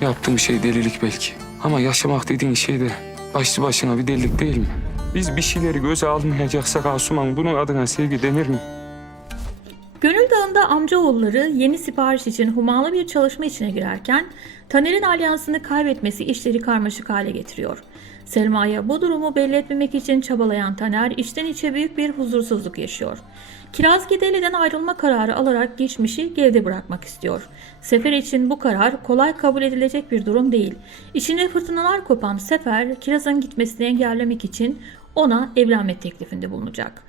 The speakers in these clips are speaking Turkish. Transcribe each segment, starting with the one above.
Yaptığım şey delilik belki. Ama yaşamak dediğin şey de başlı başına bir delilik değil mi? Biz bir şeyleri göze almayacaksak Asuman bunun adına sevgi denir mi? Gönül Dağı'nda amcaoğulları yeni sipariş için hummalı bir çalışma içine girerken Taner'in alyansını kaybetmesi işleri karmaşık hale getiriyor. Selma'ya bu durumu belli etmemek için çabalayan Taner içten içe büyük bir huzursuzluk yaşıyor. Kiraz Gideli'den ayrılma kararı alarak geçmişi geride bırakmak istiyor. Sefer için bu karar kolay kabul edilecek bir durum değil. İçinde fırtınalar kopan Sefer, Kiraz'ın gitmesini engellemek için ona evlenme teklifinde bulunacak.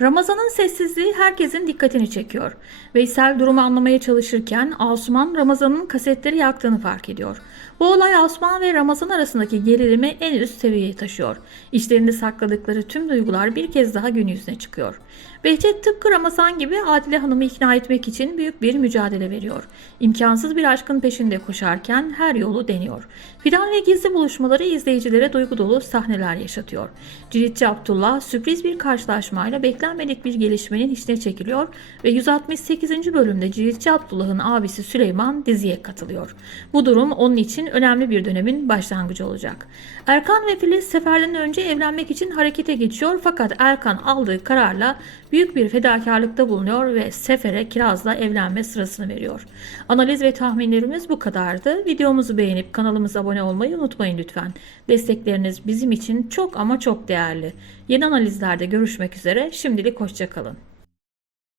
Ramazan'ın sessizliği herkesin dikkatini çekiyor. Veysel durumu anlamaya çalışırken Asuman Ramazan'ın kasetleri yaktığını fark ediyor. Bu olay Asuman ve Ramazan arasındaki gerilimi en üst seviyeye taşıyor. İçlerinde sakladıkları tüm duygular bir kez daha gün yüzüne çıkıyor. Behçet tıpkı Ramazan gibi Adile Hanım'ı ikna etmek için büyük bir mücadele veriyor. İmkansız bir aşkın peşinde koşarken her yolu deniyor. Fidan ve gizli buluşmaları izleyicilere duygu dolu sahneler yaşatıyor. Ciritçi Abdullah sürpriz bir karşılaşmayla beklenmedik bir gelişmenin içine çekiliyor ve 168. bölümde Ciritçi Abdullah'ın abisi Süleyman diziye katılıyor. Bu durum onun için önemli bir dönemin başlangıcı olacak. Erkan ve Filiz seferden önce evlenmek için harekete geçiyor fakat Erkan aldığı kararla büyük bir fedakarlıkta bulunuyor ve Sefer'e Kiraz'la evlenme sırasını veriyor. Analiz ve tahminlerimiz bu kadardı. Videomuzu beğenip kanalımıza abone olmayı unutmayın lütfen. Destekleriniz bizim için çok ama çok değerli. Yeni analizlerde görüşmek üzere. Şimdilik hoşçakalın.